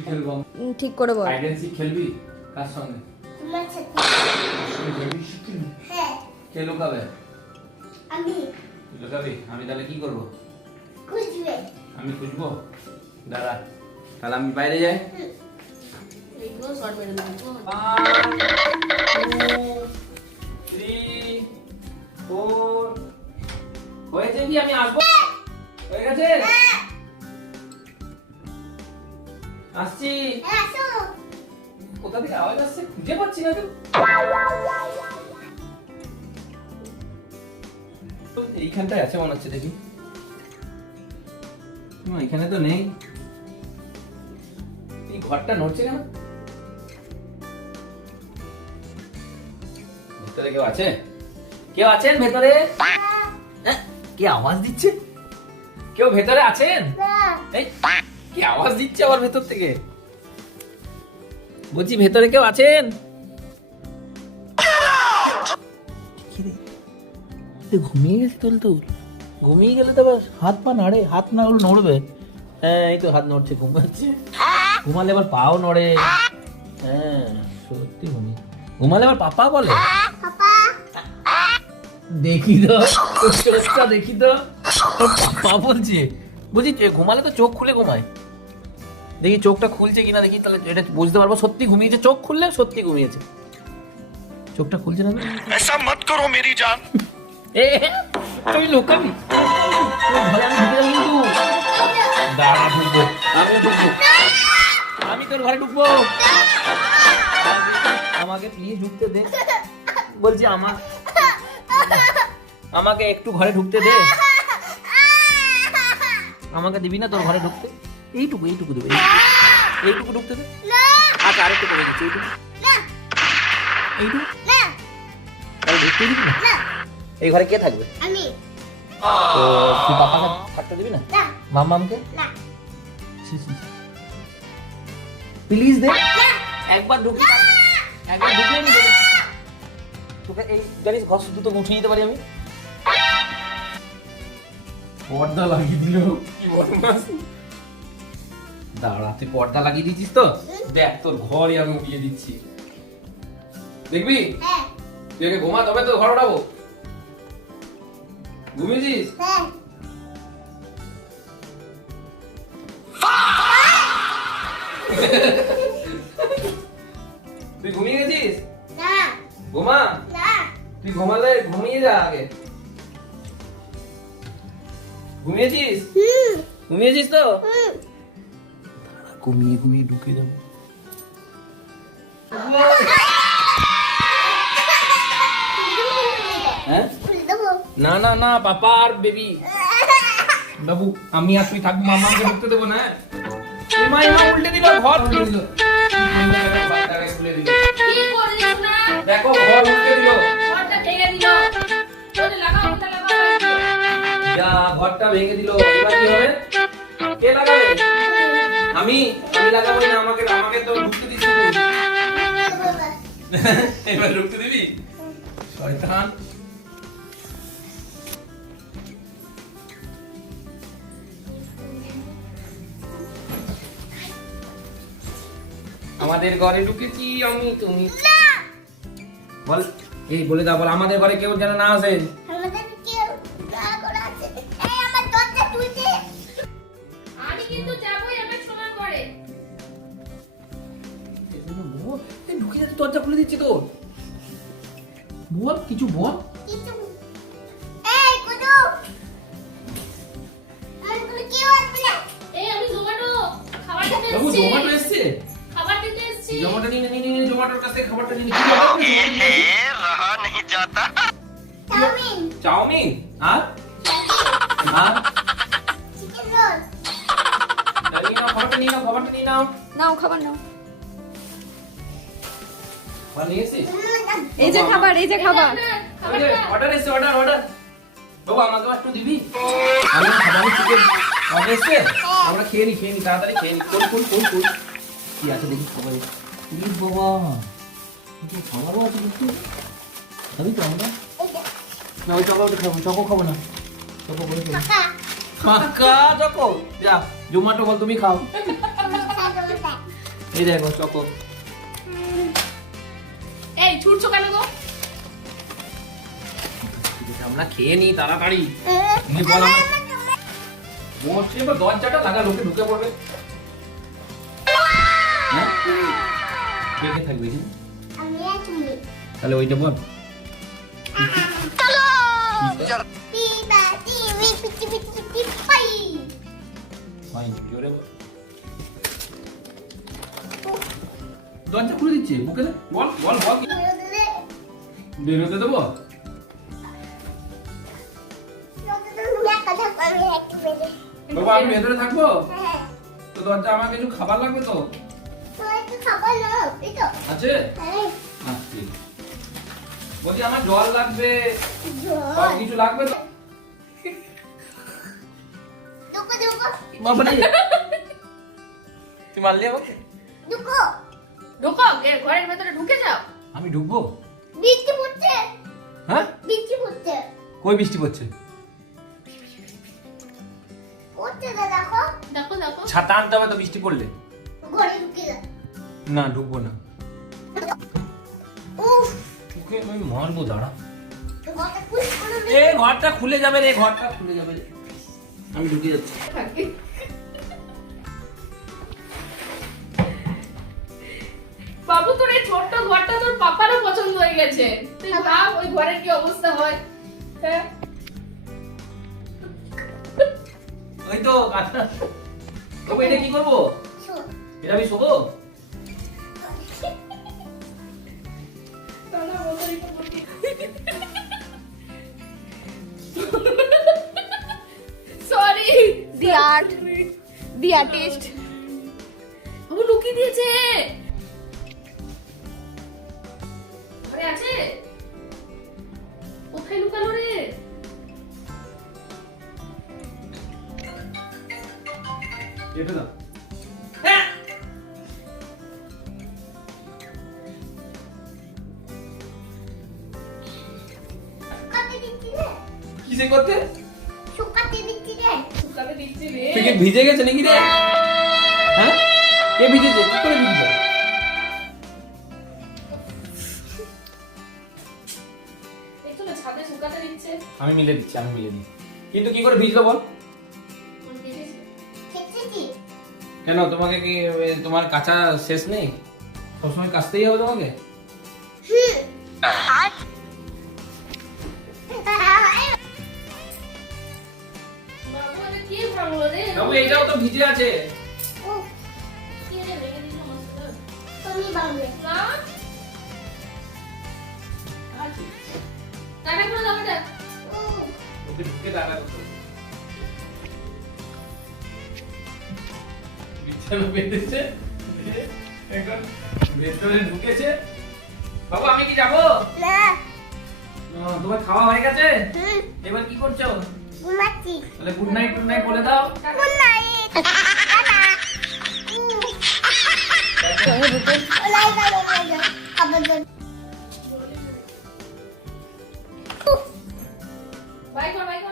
কি খেলবো? ঠিক করে বল। হাইড এন্ড সিক খেলবি কার সঙ্গে? তোমার সাথে। তুই খেলবি শিখবি? হ্যাঁ কে লুকাবে? আমি তুই লুকাবি? আমি তাহলে কি করব? খুঁজবে। আমি খুঁজবো? দাঁড়া, তাহলে আমি বাইরে যাই। এইগুলো শর্ট মেরে দেবো। 1 2 3 4 হয়েছে কি? আমি আসবো? হয়ে গেছে? আসছি। হ্যাঁ আসো। কোথা থেকে আওয়াজ আসছে খুঁজে পাচ্ছি না তো। এইখানটায় আছে মনে হচ্ছে, দেখি। না, এখানে তো নেই। এই ঘরটা নড়ছে কেন? ভেতরে কেউ আছে? কেউ আছেন ভেতরে? হ্যাঁ? কে আওয়াজ দিচ্ছে? কেউ ভেতরে আছেন? না এই কি আওয়াজ দিচ্ছে আবার ভেতর থেকে? বলছি ভেতরে কেউ আছেন? ঘুমিয়ে গেছে তুল ঘুমিয়ে গেলে তো আবার হাত পা নাড়ে, হাত না নড়বে। হ্যাঁ এই তো হাত নড়ছে, ঘুমাচ্ছে। ঘুমালে আবার পাও নড়ে। হ্যাঁ সত্যি ঘুমালে আবার পাপা বলে। পাপা দেখি তো তোর চোখটা, দেখি তো তোর পাপা বলছে। বুঝি ঘুমালে তো চোখ খুলে ঘুমায়। দেখি চোখটা খুলছে কিনা, দেখি তাহলে এটা বুঝতে পারবো সত্যি ঘুমিয়েছে। চোখ খুললে সত্যি ঘুমিয়েছে। চোখটা খুলছে না? ऐसा मत करो मेरी जान। এ তুই লুকাবি? ঘরে আমি ঢুকে যাবো কিন্তু। দাঁড়া, ঢুকবো, আমিও ঢুকবো। আমি তোর ঘরে ঢুকবো। আমাকে প্লিজ ঢুকতে দে বলছি। আমাকে একটু ঘরে ঢুকতে দে। আমাকে দিবি না তোর ঘরে ঢুকতে? এইটুকু দেবে, এইটুকু ঢুকতে দে। আচ্ছা আরেকটু করে দিচ্ছি, এইটুকু না তাহলে ঢুকতে দিবি না? না এই ঘরে কে থাকবে? আমি তো তুই পাপাকে থাকতে দিবি না? না মাম্মামকে? না প্লিজ দে। একবার ঢুকলে আমি দেবো তোকে। এই জানিস ঘর শুধু তো উঠিয়ে দিতে পারি আমি। পর্দা লাগিয়ে দিল, কি বদমাস। দাঁড়া, তুই পর্দা লাগিয়ে দিচ্ছিস তো? দেখ তোর ঘরই আমি উঠিয়ে দিচ্ছি, দেখবি? হ্যাঁ তুই আগে ঘুমা, তবে তো ঘর উঠাবো। ঘুমিয়েছিস? হ্যাঁ তুই ঘুমিয়ে গেছিস? না ঘুমা। না তুই ঘুমালে ঘুমিয়ে যা আগে। ঘুমিয়েছিস? ঘুমিয়েছিস তো? ঘুমিয়ে ঢুকে যাবো। হ্যাঁ? খুলে দেবো না না না, পাপা আর বেবি বাবু, আমি আর তুই থাকবো। মামাকে ঢুকতে দেবো না। ইমা উল্টে দিল, ঘর উল্টে দিল। খুলে দিল, কি করলিস না? দেখো ঘর উল্টে দিল। ঘরটা ভেঙে দিল। ওটা লাগাও, ওটা লাগাও। যা, ঘরটা ভেঙে দিল। এবার কি হবে? কে লাগাবে? আমি লাগাবো না। আমাকে তো ঢুকতে দিচ্ছি তুই। এবার ঢুকতে দিবি? শয়তান। আমাদের ঘরে ঢুকেছি আমি, তুমি বল। এই বলে দাও, বল আমাদের ঘরে কেউ যেন না আসে। আমাদের কেউ না করা আছে। এই আমার দরজা তুলছে। আমি কিন্তু যাবই আমার সোনার ঘরে। ঢুকে যাচ্ছে, দরজা খুলে দিচ্ছি তো। বল কিছু বল। কিছু এই কুদু আমাদের কেউ আসবে না। এই আমি জোম্যাটো খাবার দিতে বাবু এসেছি। জোম্যাটো এসছে। খাবার দিতে এসেছি। জোম্যাটো নিয়ে জোম্যাটোর কাছ থেকে খাবারটা নিয়ে কি হবে? रहा नहीं जाता। চাউমিন চাউমিন আর চিকেন রোল খাবারটা নিয়ে নাও। নাও খাবার নাও। খাবার নিয়ে এসেছিস? এই যে খাবার, এই যে খাবার। ওই যে অর্ডার এসছে, অর্ডার। বাবু আমাকে একটু দিবি? আমি খাবার চিকেন অর্ডার এসছে। আমরা খেয়ে নি তাড়াতাড়ি খেয়ে নি। কোন কি আছে দেখি সবাই। প্লিজ বাবা, কি খাবারও আছে কিন্তু। খাবি তো আমরা? না ওই চকো খাবো না। চকো বলে খাবো। কাকা কাকা চকো। যা জোম্যাটো বল, তুমি খাও। কাকা এই দেখো চকো। এই ছুটছো কেন গো? আমরা খেয়ে নি তাড়াতাড়ি। তুমি বল আমার মোস্ট এবার দরজাটা লাগা, লোকে ঢুকে পড়বে। হ্যাঁ কে কে থাকবে এখানে? আমি আর তুমি। তাহলে ওইটা বল। চলো টিবা টিভি পিটি পিটি পিটি পাই। ভাই জোরে বল। দরজা খুলে দিচ্ছে বুকে দে। বল বল বল। বেরোতে দেবো? বাবা আমি ভেতরে থাকবো তো, দরজা আমার কিছু খাবার লাগবে তো? আছে? আচ্ছা বলছি আমার জল লাগবে, সব কিছু লাগবে তো? বাবা রে তুই মারলি আমাকে? ঢোকো, ঘরের ভেতরে ঢুকে যাও। আমি ঢুকবো? বৃষ্টি পড়ছে, হ্যাঁ বৃষ্টি পড়ছে, কই বৃষ্টি পড়ছে? পড়ছে না, দেখো দেখো দেখো। ছাতা আনতে হবে তো বৃষ্টি পড়লে? ঘরে ঢুকে যা। না ঢুকবো না। উফ, তোকে আমি মারবো, দাঁড়া। ঘরটা পুশ করে দে। এ ঘরটা খুলে যাবে রে, ঘরটা খুলে যাবে রে। আমি ঢুকে যাচ্ছি। বাবু তোর এই ছোট্ট ঘরটা তোর পাপারও পছন্দ হয়ে গেছে। তুই ভাব ওই ঘরের কি অবস্থা হয়। হ্যাঁ ওই তো আচ্ছা তবে এটা কি করবো? শোন, এটা আমি শোবো? Sorry The art, the artist. ও লুকিয়ে দিয়েছে। আরে আছে কোথায় লুকালো রে? এটা দাও। শুকাতে দিচ্ছি রে, কিসে করতে? শুকাতে দিচ্ছি রে। শুকাতে দিচ্ছি রে। তুই কি ভিজে গেছে নাকি রে? হ্যাঁ কে ভিজেছে? কি করে ভিজেছে? একটু না ছাদে শুকাতে দিচ্ছে। আমি মিলে দিচ্ছি, আমি মিলে দিচ্ছি। কিন্তু কি করে ভিজলো বল? খেতেছি। কেন তোমাকে কি তোমার কাঁচা শেষ নেই? সবসময় কাচতেই হবে তোমাকে? বাবু এটা কি ভালো রে? বাবু এইটাও তো ভিজে আছে। উফ, কি রে ভেঙে দিল মশলা? তুমি বাংলা। না আছে টাটা করে দাও এটা। উফ, ওকে ঢুকে দাঁড়া করতে। বিছানা বেঁধেছে এখন ভেতরে ঢুকেছে। বাবু আমি কি যাবো? না, তোমার খাওয়া হয়ে গেছে? হুম, এবার কি করছো? ঘুমাচ্ছি। তাহলে গুড নাইট টুড নাইট বলে দাও। Good night. টাটা। ওলাই গেল, ওলাই গেল। খাবার দাও। বাই কর বাই কর।